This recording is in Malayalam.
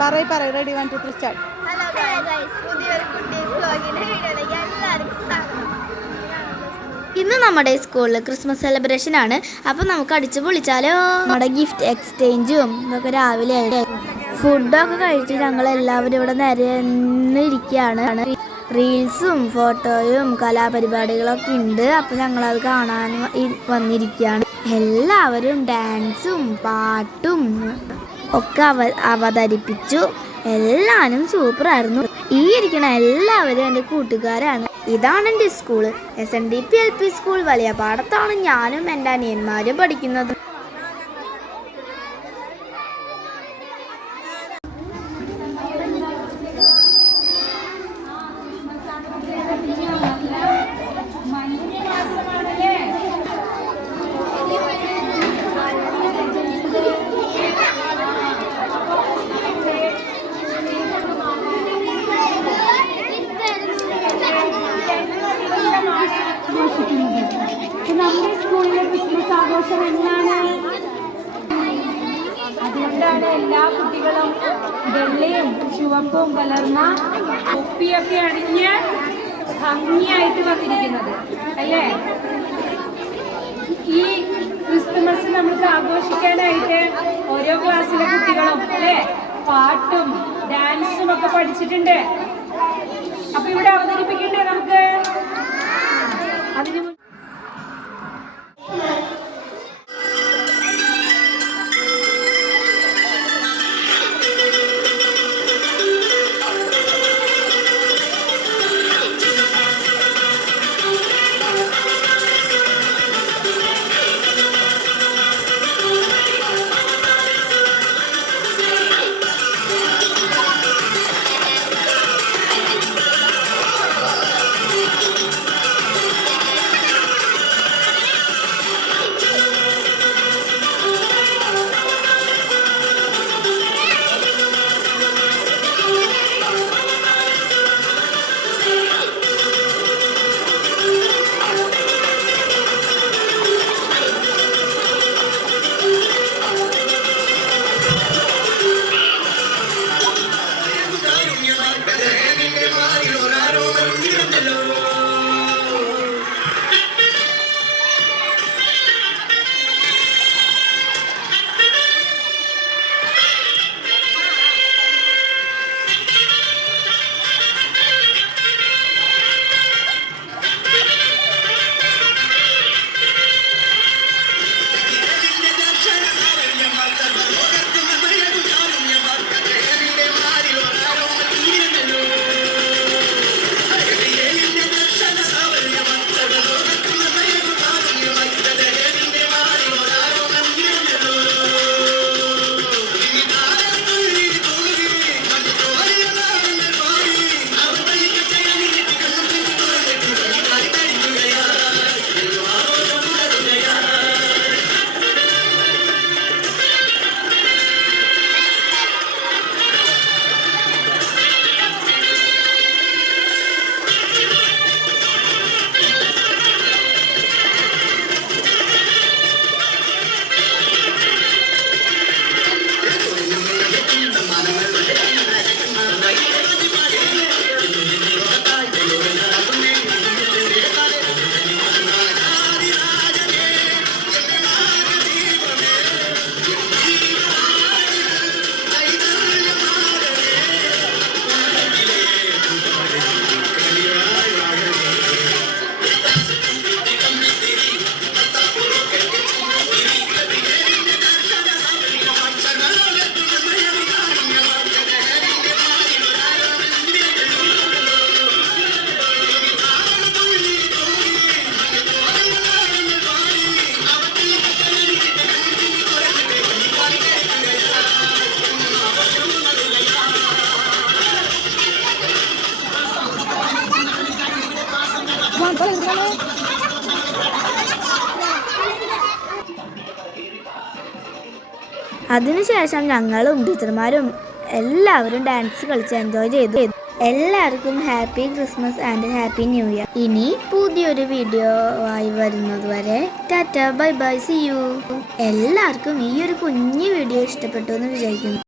പറയ് റെഡി 1 2 3 സ്റ്റാർട്ട്. ഹലോ ഗൈസ്, പുതിയൊരു കുട്ടീസ് വ്ലോഗിന്റെ വീഡിയോയിലേക്ക് എല്ലാവർക്കും സ്വാഗതം. ഇന്ന് നമ്മുടെ സ്കൂളിൽ ക്രിസ്മസ് സെലിബ്രേഷൻ ആണ്. അപ്പോൾ നമുക്ക് അടിച്ചു പൊളിച്ചാലോ. നമ്മുടെ ഗിഫ്റ്റ് എക്സ്ചേഞ്ചും ഇതൊക്കെ രാവിലെ ഫുഡൊക്കെ കഴിച്ച് ഞങ്ങൾ എല്ലാവരും ഇവിടെ നിരന്നിരിക്കുകയാണ്. റീൽസും ഫോട്ടോയും കലാപരിപാടികളൊക്കെ ഉണ്ട്. അപ്പോൾ ഞങ്ങളത് കാണാൻ വന്നിരിക്കുകയാണ്. എല്ലാവരും ഡാൻസും പാട്ടും ഒക്കെ അവതരിപ്പിച്ചു. എല്ലാവരും സൂപ്പറായിരുന്നു. ഈ ഇരിക്കണ എല്ലാവരും എൻ്റെ കൂട്ടുകാരാണ്. ഇതാണ് എൻ്റെ സ്കൂള്, SNDP LP സ്കൂൾ. വലിയ പാടത്താണ് ഞാനും എൻ്റെ അനിയന്മാരും പഠിക്കുന്നത്. നമ്മുടെ സ്കൂളിലെ ക്രിസ്മസ് ആഘോഷം എന്നാണ്? അതുകൊണ്ടാണ് എല്ലാ കുട്ടികളും വെള്ളയും ചുവപ്പും കലർന്ന തൊപ്പിയൊക്കെ അണിഞ്ഞ് ഭംഗിയായിട്ട് വന്നിരിക്കുന്നത് അല്ലേ? ഈ ക്രിസ്മസ് നമുക്ക് ആഘോഷിക്കാനായിട്ട് ഓരോ ക്ലാസ്സിലെ കുട്ടികളും അല്ലേ പാട്ടും ഡാൻസും ഒക്കെ പഠിച്ചിട്ടുണ്ട്. അപ്പൊ ഇവിടെ അവതരിപ്പിക്കണ്ടേ നമുക്ക്? അതിന് അതിനുശേഷം ഞങ്ങളും ടീച്ചർമാരും എല്ലാവരും ഡാൻസ് കളിച്ച് എൻജോയ് ചെയ്തു. എല്ലാവർക്കും happy Christmas and happy new year. ഇനി പുതിയൊരു വീഡിയോ ആയി വരുന്നത് വരെ tata bye bye see you. എല്ലാവർക്കും ഈ ഒരു കുഞ്ഞു വീഡിയോ ഇഷ്ടപ്പെട്ടു എന്ന് വിചാരിക്കുന്നു.